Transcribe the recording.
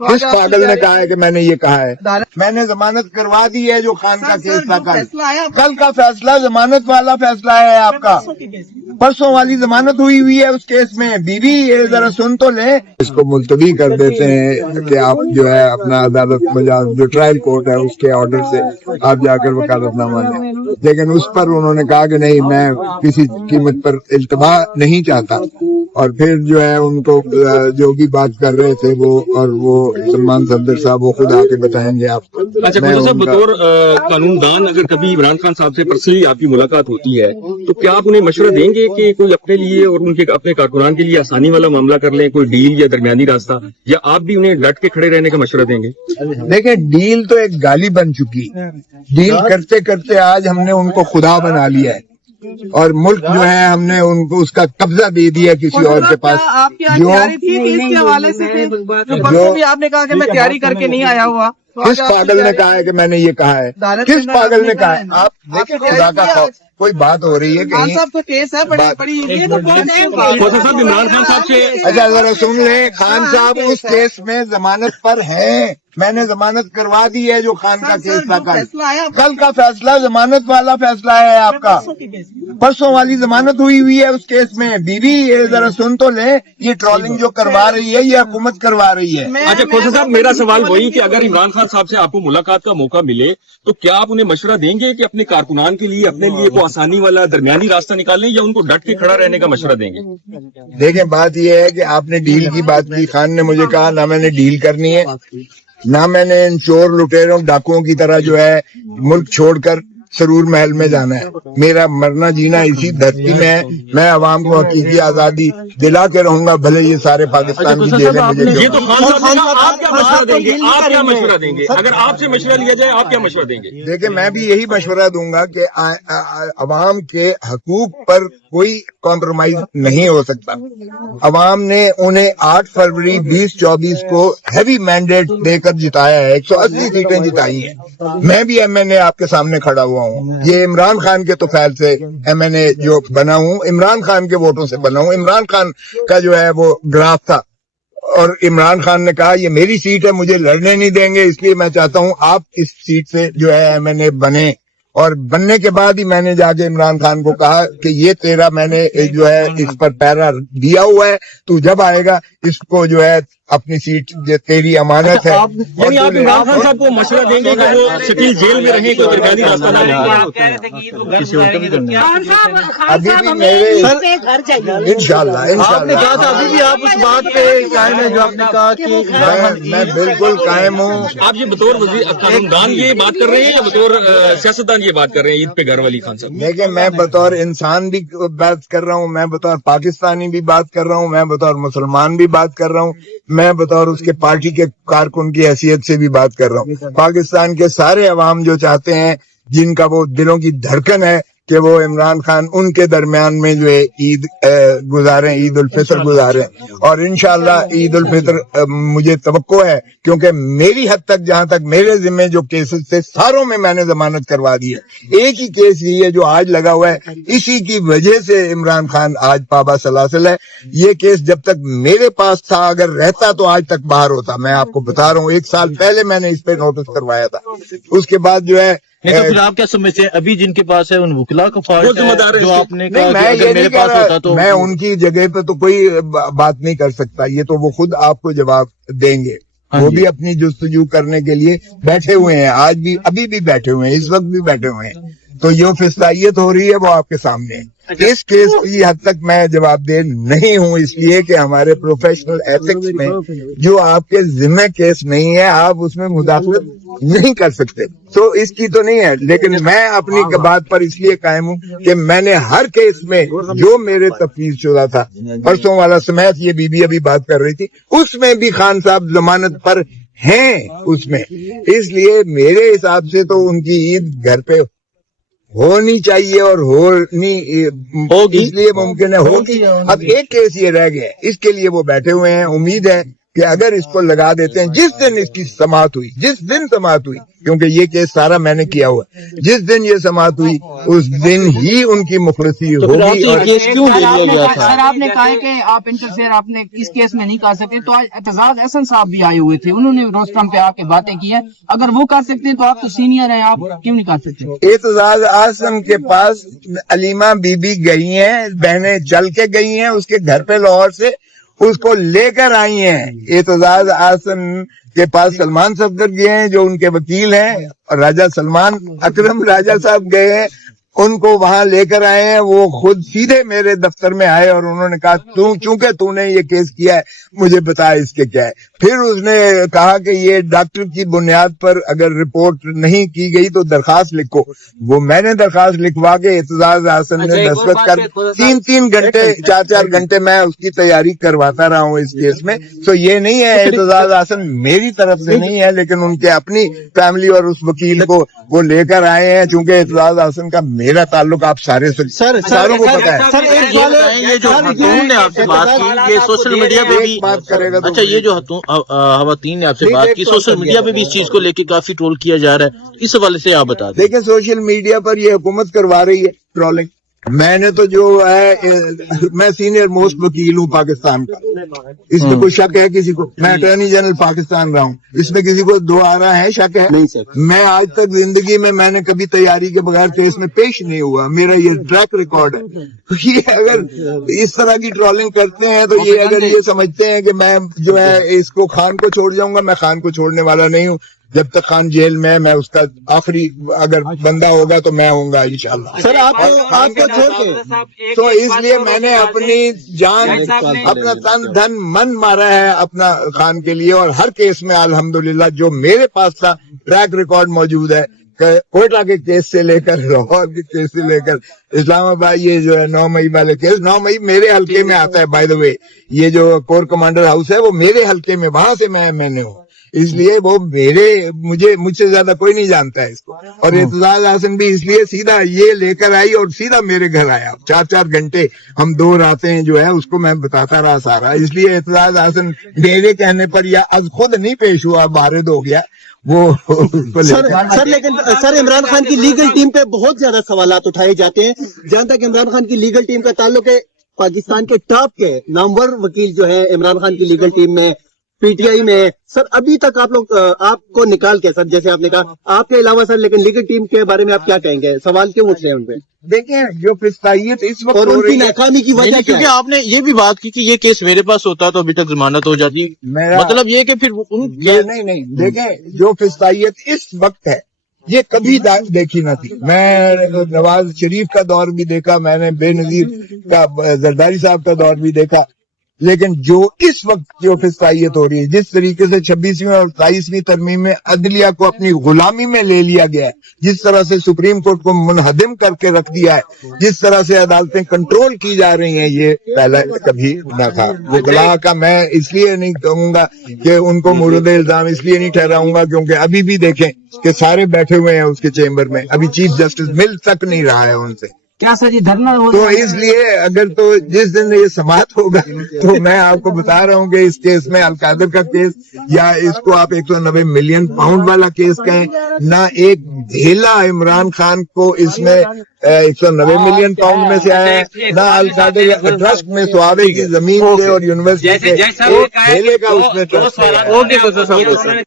کس پاگل نے کہا ہے کہ میں نے یہ کہا ہے؟ میں نے ضمانت کروا دی ہے جو خان کا کیس تھا کل کا فیصلہ ضمانت والا فیصلہ ہے آپ کا. پرسوں والی ضمانت ہوئی ہے اس کیس میں. بیوی یہ ذرا سن تو لیں. اس کو ملتوی کر دیتے ہیں کہ آپ جو ہے اپنا عدالت جو ٹرائل کورٹ ہے اس کے آرڈر سے آپ جا کر وکالت نامہ لیں. لیکن اس پر انہوں نے کہا کہ نہیں میں کسی قیمت پر التوا نہیں چاہتا. اور پھر جو ہے ان کو جو بھی بات کر رہے تھے وہ اور وہ سلمان صفدر صاحب وہ خود آ کے بتائیں گے آپ کو. اچھا صاحب بطور قانون دان اگر کبھی عمران خان صاحب سے پرسنلی آپ کی ملاقات ہوتی ہے تو کیا آپ انہیں مشورہ دیں گے کہ کوئی اپنے لیے اور ان کے اپنے کارکنان کے لیے آسانی والا معاملہ کر لیں, کوئی ڈیل یا درمیانی راستہ, یا آپ بھی انہیں ڈٹ کے کھڑے رہنے کا مشورہ دیں گے؟ دیکھیں ڈیل تو ایک گالی بن چکی. ڈیل کرتے کرتے آج ہم نے ان کو خدا بنا لیا ہے اور ملک جو ہے ہم نے ان کو اس کا قبضہ دے دیا کسی اور کے پاس. جو اس کے حوالے سے بھی آپ نے کہا کہ میں تیاری کر کے نہیں آیا ہوا. کس پاگل نے کہا ہے کہ میں نے یہ کہا ہے؟ کس پاگل نے کہا ہے؟ آپ دیکھیں خدا کا خوف, کوئی بات ہو رہی ہے خان کہیں. صاحب کا کیس ہے بڑی صاحب عمران خان صاحب سے اچھا ذرا سن لیں, خان صاحب اس کیس میں ضمانت پر ہیں. میں نے ضمانت کروا دی ہے جو خان کا کیس تھا کل کا فیصلہ ضمانت والا فیصلہ ہے آپ کا. پرسوں والی ضمانت ہوئی ہے اس کیس میں. بیوی یہ ذرا سن تو لیں, یہ ٹرولنگ جو کروا رہی ہے یہ حکومت کروا رہی ہے. اچھا کھوسا صاحب میرا سوال وہی کہ اگر عمران خان صاحب سے آپ کو ملاقات کا موقع ملے تو کیا آپ انہیں مشورہ دیں گے کہ اپنے کارکنان کے لیے اپنے لیے کوئی آسانی والا درمیانی راستہ نکالیں, یا ان کو ڈٹ کے کھڑا رہنے کا مشورہ دیں گے؟ دیکھیں بات یہ ہے کہ آپ نے ڈیل کی بات کی. خان نے مجھے کہا نہ میں نے ڈیل کرنی ہے, نہ میں نے ان چور لٹیروں ڈاکوؤں کی طرح جو ہے ملک چھوڑ کر سرور محل میں جانا ہے. میرا مرنا جینا اسی دھرتی میں ہے. میں عوام کو حقیقی آزادی دلا کے رہوں گا, بھلے یہ سارے پاکستان کی جیلیں مجھے. یہ تو خان صاحب آپ کیا مشورہ دیں گے؟ آپ کیا مشورہ دیں گے اگر آپ سے مشورہ لیا جائے؟ آپ کیا مشورہ دیں گے؟ دیکھیں میں بھی یہی مشورہ دوں گا کہ عوام کے حقوق پر کوئی کمپرومائز نہیں ہو سکتا. عوام نے انہیں 8 فروری 2024 کو ہیوی مینڈیٹ دے کر جتایا ہے. 180 سیٹیں جتائی ہیں. میں بھی ایم این اے آپ کے سامنے کھڑا ہوا ہوں. یہ عمران خان کے تو خیر سے ایم این اے جو بنا ہوں عمران خان کے ووٹوں سے بنا ہوں. عمران خان کا جو ہے وہ ڈرافٹ تھا اور عمران خان نے کہا یہ میری سیٹ ہے, مجھے لڑنے نہیں دیں گے, اس لیے میں چاہتا ہوں آپ اس سیٹ سے جو ہے ایم این اے بنے. اور بننے کے بعد ہی میں نے جا کے عمران خان کو کہا کہ یہ تیرا میں نے جو ہے اس پر پیرا دیا ہوا ہے, تو جب آئے گا اس کو جو ہے اپنی سیٹ تیری امانت ہے. یعنی آپ عمران خان صاحب کو مشورہ دیں گے کہ وہ سٹیل جیل میں رہیں, کوئی درمیانی راستہ نہ ابھی بھی میرے انشاءاللہ ابھی بھی آپ اس بات پہ قائم ہے جو آپ نے کہا کہ میں بالکل قائم ہوں. آپ یہ بطور قانون دان یہ بات کر رہے ہیں یا بطور سیاستدان یہ بات کر رہے ہیں عید پہ گھر والی خان صاحب؟ دیکھیں میں بطور انسان بھی بات کر رہا ہوں, میں بطور پاکستانی بھی بات کر رہا ہوں, میں بطور مسلمان بھی بات کر رہا ہوں, میں بطور اس کے پارٹی کے کارکن کی حیثیت سے بھی بات کر رہا ہوں. پاکستان کے سارے عوام جو چاہتے ہیں, جن کا وہ دلوں کی دھڑکن ہے کہ وہ عمران خان ان کے درمیان میں جو ہے عید گزاریں, عید الفطر گزاریں. اور انشاءاللہ عید الفطر مجھے توقع ہے, کیونکہ میری حد تک جہاں تک میرے ذمہ جو کیسز تھے ساروں میں نے ضمانت کروا دی ہے. ایک ہی کیس یہ ہے جو آج لگا ہوا ہے, اسی کی وجہ سے عمران خان آج پابا سلاسل ہے. یہ کیس جب تک میرے پاس تھا, اگر رہتا تو آج تک باہر ہوتا. میں آپ کو بتا رہا ہوں 1 سال پہلے میں نے اس پہ نوٹس کروایا تھا. اس کے بعد جو ہے نہیں, تو پھر آپ کیا سمجھتے ہیں ابھی جن کے پاس ہے ان وکلا کا فالٹ ہے جو آپ نے کہا کہ میں اگر میرے پاس ہوتا تو میں ان کی جگہ پہ تو کوئی بات نہیں کر سکتا. یہ تو وہ خود آپ کو جواب دیں گے. وہ بھی اپنی جستجو کرنے کے لیے بیٹھے ہوئے ہیں, آج بھی ابھی بھی بیٹھے ہوئے ہیں, اس وقت بھی بیٹھے ہوئے ہیں. تو جو فضائیت ہو رہی ہے وہ آپ کے سامنے ہے. اس کیس کی حد تک میں جواب دہ نہیں ہوں, اس لیے کہ ہمارے پروفیشنل ایتھکس میں جو آپ کے ذمہ کیس نہیں ہے آپ اس میں مداخلت نہیں کر سکتے. تو اس کی تو نہیں ہے, لیکن میں اپنی بات پر اس لیے قائم ہوں کہ میں نے ہر کیس میں جو میرے تفویض شدہ تھا, پرسوں والا سمیت یہ بی بی ابھی بات کر رہی تھی, اس میں بھی خان صاحب ضمانت پر ہیں اس میں. اس لیے میرے حساب سے تو ان کی عید گھر پہ ہونی چاہیے اور ہونی ہوگی, اس لیے ممکن ہے ہوگی. اب ایک کیس یہ رہ گیا, اس کے لیے وہ بیٹھے ہوئے ہیں. امید ہے کہ اگر اس کو لگا دیتے ہیں جس دن اس کی سماعت ہوئی کیونکہ یہ کیس سارا میں نے کیا ہوا ہے، جس دن یہ سماعت ہوئی اس دن ہی ان کی مخلصی ہوگی. اور سر آپ نے کہا ہے کہ آپ انٹرفیئر آپ نے اس کیس میں نہیں کر سکتے، تو آج اعتزاز احسن صاحب بھی آئے ہوئے تھے، انہوں نے روسٹرم پہ آ کے باتیں کی ہیں. اگر وہ کر سکتے ہیں تو آپ تو سینئر ہیں، آپ کیوں نہیں کر سکتے؟ اعتزاز احسن کے پاس علیمہ بی بی گئی ہیں، بہنیں چل کے گئی ہیں اس کے گھر پہ لاہور سے، اس کو لے کر آئی ہیں. اعتزاز احسن کے پاس سلمان صفدر گئے ہیں جو ان کے وکیل ہیں، اور راجہ سلمان اکرم راجہ صاحب گئے ہیں، ان کو وہاں لے کر آئے ہیں. وہ خود سیدھے میرے دفتر میں آئے اور انہوں نے کہا چونکہ تو نے یہ کیس کیا ہے مجھے بتا اس کے کیا ہے. پھر اس نے کہا کہ یہ ڈاکٹر کی بنیاد پر اگر رپورٹ نہیں کی گئی تو درخواست لکھو. وہ میں نے درخواست لکھوا کے اعتزاز احسن نے دستخط کر 3 گھنٹے 4 گھنٹے میں اس کی تیاری کرواتا رہا ہوں اس کیس میں. تو یہ نہیں ہے اعتزاز احسن میری طرف سے نہیں ہے، لیکن ان کے اپنی فیملی اور اس وکیل کو وہ لے کر آئے ہیں. چونکہ اعتزاز احسن کا میرا تعلق آپ ساروں کو پتا ہے. سر ایک یہ جو خاتون نے آپ سے بات کی یہ سوشل میڈیا پہ بھی بات کرے گا. اچھا یہ جو خواتین نے آپ سے بات کی سوشل میڈیا پہ بھی اس چیز کو لے کے کافی ٹرول کیا جا رہا ہے، اس حوالے سے آپ بتا دیں. دیکھیں سوشل میڈیا پر یہ حکومت کروا رہی ہے ٹرولنگ. میں نے تو جو ہے میں سینئر موسٹ وکیل ہوں پاکستان کا، اس میں کوئی شک ہے کسی کو؟ میں اٹارنی جنرل پاکستان رہا ہوں، اس میں کسی کو دو آ رہا ہے شک ہے؟ نہیں سر. میں آج تک زندگی میں نے کبھی تیاری کے بغیر کیس میں پیش نہیں ہوا، میرا یہ ٹریک ریکارڈ ہے. یہ اگر اس طرح کی ٹرولنگ کرتے ہیں تو یہ اگر یہ سمجھتے ہیں کہ میں جو ہے اس کو خان کو چھوڑ جاؤں گا، میں خان کو چھوڑنے والا نہیں ہوں. جب تک خان جیل میں اس کا آخری اگر بندہ ہوگا تو میں ہوں گا انشاءاللہ. سر آپ کو چھوڑ کے تو اس لیے میں نے اپنی جان اپنا تن دھن من مارا ہے اپنا خان کے لیے، اور ہر کیس میں الحمدللہ جو میرے پاس تھا ٹریک ریکارڈ موجود ہے. کوئٹہ کے کیس سے لے کر لاہور کے کیس سے لے کر اسلام آباد یہ جو ہے 9 مئی والے کیس، 9 مئی میرے حلقے میں آتا ہے. بائی دا وے یہ جو کور کمانڈر ہاؤس ہے وہ میرے حلقے میں، وہاں سے میں نے ہوں، اس لیے وہ مجھ سے زیادہ کوئی نہیں جانتا ہے اس کو. اور اعتزاز احسن بھی اس لیے سیدھا یہ لے کر آئی اور سیدھا میرے گھر آیا. 4 گھنٹے ہم 2 راتیں جو ہے اس کو میں بتاتا رہا سارا. اس لیے اعتزاز احسن میرے کہنے پر یا از خود نہیں پیش ہوا، وارد ہو گیا وہ. سر لیکن سر عمران خان کی لیگل ٹیم پہ بہت زیادہ سوالات اٹھائے جاتے ہیں. جہاں تک عمران خان کی لیگل ٹیم کا تعلق ہے، پاکستان کے ٹاپ کے نامور وکیل جو ہے عمران خان کی لیگل ٹیم میں پی ٹی آئی میں، سر ابھی تک آپ کو نکال کے، سر جیسے آپ نے کہا آپ کے علاوہ سر، لیکن لیگل ٹیم کے بارے میں آپ کیا کہیں گے؟ سوال کیوں اٹھ رہے ہیں ان پہ؟ دیکھیں جو فسطائیت اس وقت اور ہو ان کی رہی ہے، ناکامی کی وجہ کیا کیونکہ ہے؟ آپ نے یہ بھی بات کی کہ یہ کیس میرے پاس ہوتا تو ابھی تک ضمانت ہو جاتی. مطلب یہ کہ پھر نہیں دیکھیں جو فسطائیت اس وقت ہے یہ کبھی دیکھی نہ تھی. میں نواز شریف کا دور بھی دیکھا، میں نے بے نظیر کا زرداری صاحب کا دور بھی دیکھا، لیکن جو اس وقت جو فسطائیت ہو رہی ہے، جس طریقے سے 26ویں اور 27ویں ترمیم میں عدلیہ کو اپنی غلامی میں لے لیا گیا ہے، جس طرح سے سپریم کورٹ کو منہدم کر کے رکھ دیا ہے، جس طرح سے عدالتیں کنٹرول کی جا رہی ہیں، یہ پہلے کبھی نہ تھا. وہ گلا کا میں اس لیے نہیں کہوں گا کہ ان کو مورد الزام اس لیے نہیں ٹھہراؤں گا کیونکہ ابھی بھی دیکھیں کہ سارے بیٹھے ہوئے ہیں اس کے چیمبر میں، ابھی چیف جسٹس مل تک نہیں رہا ہے ان سے. کیا سر جی دھرنا ہو؟ تو اس لیے اگر تو جس دن یہ سماعت ہوگا تو میں آپ کو بتا رہا ہوں کہ اس کیس میں القادر کا کیس، یا اس کو آپ 190 ملین پاؤنڈ والا کیس کہیں، نہ ایک ڈھیلا عمران خان کو اس میں 190 ملین پاؤنڈ میں سے آیا ہے، نہ القادر ٹرسٹ میں سوابے کی زمین کے اور یونیورسٹی کے ایک ڈھیلے کا اس میں ٹرسٹ ہے.